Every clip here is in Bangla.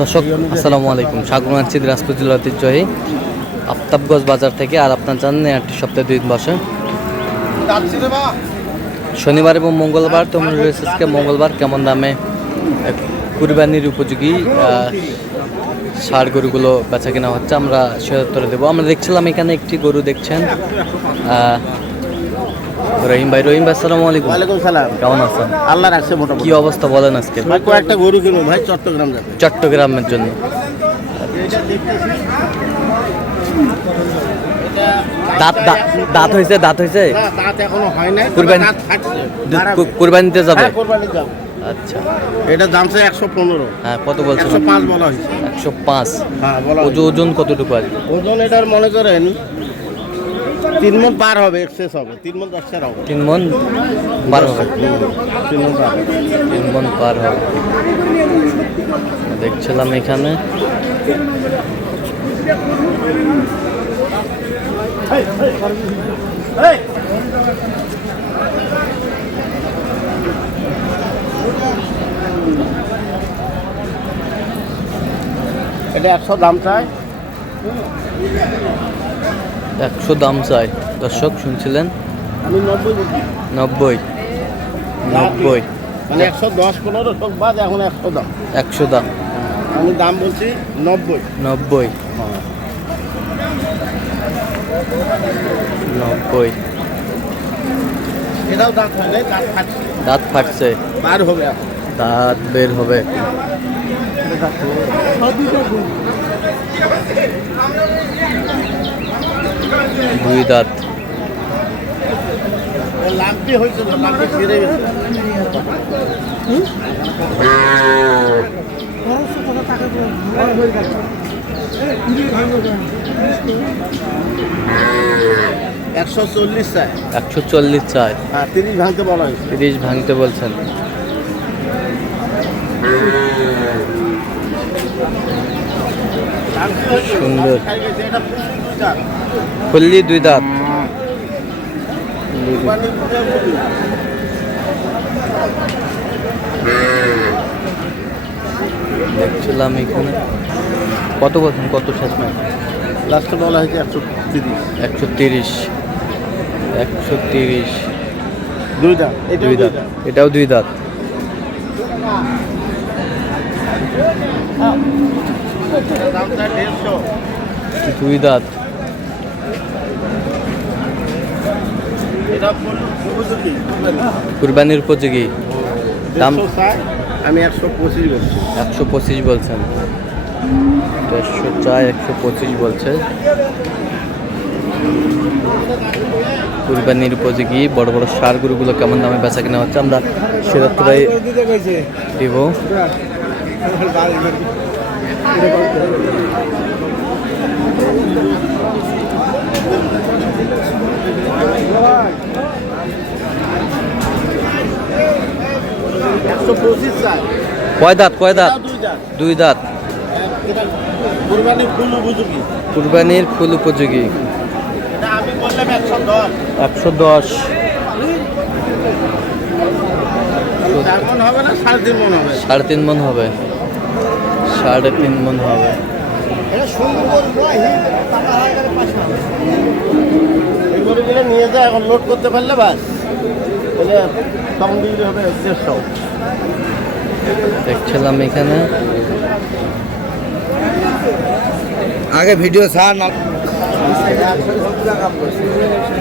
দর্শক আসসালামু আলাইকুম, স্বাগত জানাচ্ছি দিনাজপুর জেলার ঐতিহ্যবাহী আফতাবগঞ্জ বাজার থেকে। আর আপনার জানেন একটি সপ্তাহে 2 দিন বসে, শনিবার এবং মঙ্গলবার। তো আজকে মঙ্গলবার কেমন দামে কুরবানির উপযোগী ষাঁড় গরুগুলো বেচা কেনা হচ্ছে আমরা সে উত্তরে দেবো। আমরা দেখছিলাম এখানে একটি গরু দেখছেন। রহিম ভাই আসসালামু আলাইকুম। ওয়ালাইকুম সালাম। কেমন আছেন? আল্লাহ রাখছে মোটামুটি। কি অবস্থা বলেন আজকে? ভাই কয়েকটা গরু কিনবো ভাই, চট্টগ্রাম যাবে। চট্টগ্রামের জন্য দাঁত হয়েছে? দাঁত এখনো হয় নাই, কুরবানিতে যাবে। আচ্ছা, এটা দাম চাই 115। হ্যাঁ, কত বলছেন? 105 বলা হয়েছে। 105। হ্যাঁ বলা। ওজন কতটুকু আছে? ওজন এটার মনে করেন 3 মণ পার হবে, এক্সেস হবে। 3 মণ 10 হবে। 3 মণ পার হবে। 3 মণ পার, 3 মণ পার হবে। দেখছিলাম এখানে এটা 100 দাম চাই। 100 দাম চাই। দর্শক শুনছিলেন, আমি 90 বলছি। 90 মানে 110 15 সব বাদ, এখন 100 দাম। 100 দাম। আমি দাম বলছি 90। 90। এটাও দাঁত হয় নাই, দাঁত ফাটছে। দাঁত ফাটছে, বার হবে এখন। দাঁত বের হবে। 2 দাঁত। লাভটি হয়েছে তো, লাভটি ছিঁড়ে গেছে। 140 চাই। 140 চাই। হ্যাঁ, 30 ভাঙতে বলা হয়েছে। 30 ভাঙতে বলছেন। সুন্দর। ফুললি 2 দাঁত। দেখছিলাম এখানে কত বলছেন? কত শেষ ম্যাচ? লাস্টে বলা হয়েছে 130। 130। 130। 2 দাঁত। 2 দাঁত। এটাও 2 দাঁত। দামটা 150। 2 দাঁত। এটা উপযোগী, কুরবানির উপযোগী। দাম আমি 125 বলছি। 125 বলছেন। 150 চাই, 125 বলছে। কুরবানির উপযোগী বড় বড় ষাঁড় গরুগুলো কেমন দামে বেচা কেনা হচ্ছে আমরা সেরাত্তরাই দিব। কয় দাঁত? 2 দাঁত। কুরবানির ফুল উপযোগী। কুরবানির ফুল উপযোগী। আমি বললাম 110। 110। এখন হবে না, 3.5 মণ হবে। 3.5 মণ হবে। 3.5 মণ হবে। এই গরুগুলো নিয়ে যায়, এখন লোড করতে পারলে বাস তখন বিক্রি হবে 150। দেখছিলাম এখানে আগে ভিডিও ছাড় না।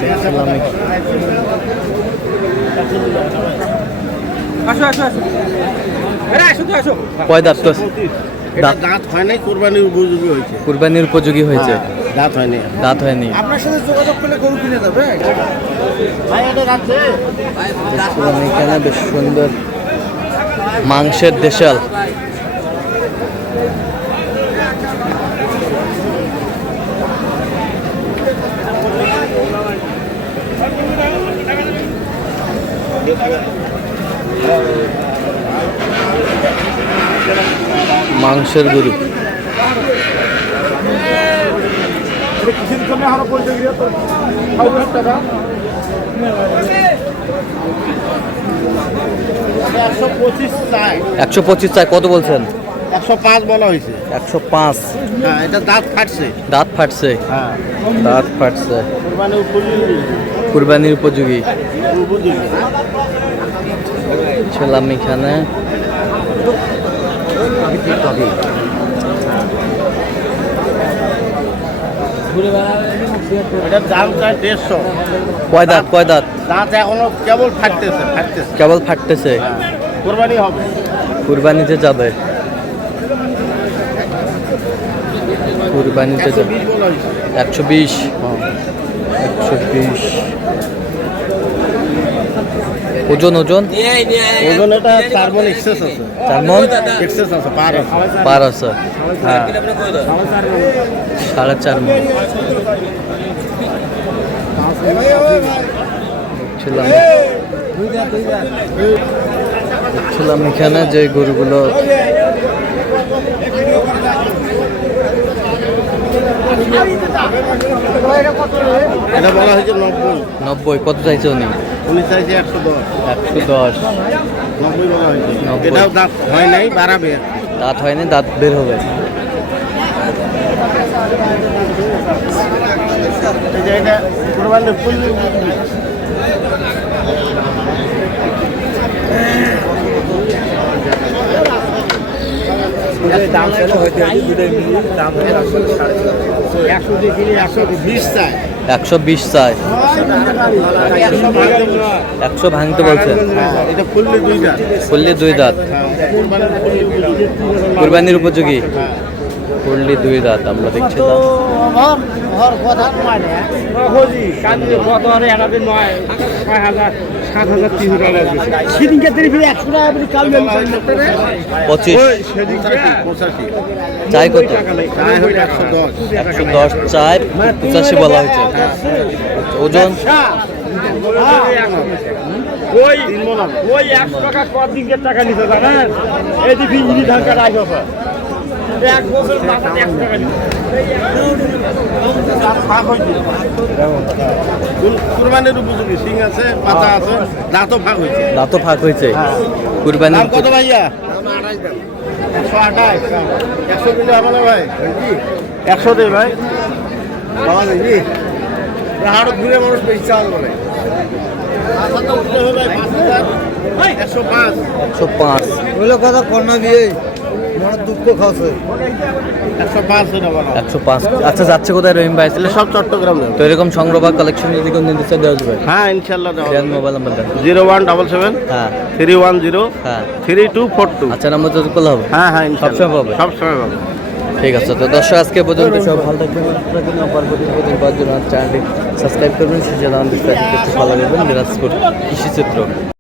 দেখছিলাম কয় দাঁত? দাঁত হয় নাই, কুরবানির উপযোগী হয়েছে। কুরবানির উপযোগী হয়েছে। দাঁত হয়নি। দাঁত হয়নি। আপনার সাথে যোগাযোগ করলে গরু কিনে যাবে। দেখছিলাম এখানে বেশ সুন্দর মাংসের দেশাল। মাংসের গরু। কিছুক্ষণে আরো পয়সা গিয়ে তো 5,000 টাকা 125 চাই। 125 চাই। কত বলছেন? 105 বলা হয়েছে। 105। হ্যাঁ, এটা দাঁত ফাটছে। দাঁত ফাটছে। হ্যাঁ, দাঁত ফাটছে। কুরবানি উপযোগী। কুরবানির উপযোগী উপযোগী। ছিলাম এখানে। এটার দাম চাই 150। কয় দাঁত কয় দাঁত? দাঁত এখনো কেবল ফাটতেছে। কেবল ফাটতেছে। কোরবানি হবে। কুরবানিতে যাবে। কুরবানিতে যাবে। 120 বলা হয়েছে। 120। 120 ওজন ওজন ওজন এটা 4 মণ এক্সেস আছে। 4 মণ এক্সেস আছে, পার আছে। পার আছে। হ্যাঁ, 4.5 মণ। ছিলাম এখানে যে গরুগুলো এটা বলা হয়েছে 90। 90। কত চাইছে উনি? উনি চাইছে 110। 110। 90 বলা হয়েছে। 90 এটাও দাঁত হয় নাই, বাড়াবে। দাঁত হয়নি, দাঁত বের হবে। এই যে এটা কোরবানির ফুল দাম ছিল হয়তো দাম 120 চাই। 120 চাই। 100 ভাঙতে বলছে। এটা ফুললে 2 দাঁত। ফুললি 2 দাঁত। কুরবানির উপযোগী। ফুললি 2 দাঁত আমরা দেখছিলাম। চাই কত? 110 চাই। 85 বলা হয়েছে। ওজন ওই 100 টাকা কদিনের টাকা নিতে জানেন? এই যে বিজলি ধান কাটা আসবে 1 বছর মাথা 100 টাকা কুরবানির উপযোগী সিং আছে, পাতা আছে, দাঁতও ভাগ হয়েছে। দাঁতও ফাঁক হয়েছে। কুরবানির দাম কত ভাইয়া? 128। 100 দিলে হবে না ভাই? 100 দে ভাই। বাবা দেখি হাড় ঘুরে মানুষ বেশি চাল বলে। 105। 105। ওইগুলো কথা কন্যা দিয়ে মনে দুঃখ খাওয়াছে। 105 এটা বলা। 105। আচ্ছা, যাচ্ছে কোথায় রহিম ভাই? তাহলে সব চট্টগ্রাম নেবে। তো এরকম সংগ্রহ বা কালেকশন যদি কোনো নির্দিষ্ট দেওয়া যাবে? হ্যাঁ, ইনশাল্লাহ দেওয়া দেন হবে। মোবাইল নাম্বার দেন। 0177 হ্যাঁ 310 হ্যাঁ। 3242। আচ্ছা, নাম্বার যদি করলে হবে। হ্যাঁ হ্যাঁ, ইনশাল্লাহ সবসময় পাবে। সবসময় পাবে। ঠিক আছে, তো দর্শক আজকে পর্যন্ত সব ভালো থাকবেন, সুস্থ থাকবেন। পরবর্তী প্রতিবার জন্য চ্যানেলটি সাবস্ক্রাইব করবেন, সেই জন্য আমাদের ফেসবুক পেজটি ফলো করবেন। দিনাজপুর কৃষি চিত্র।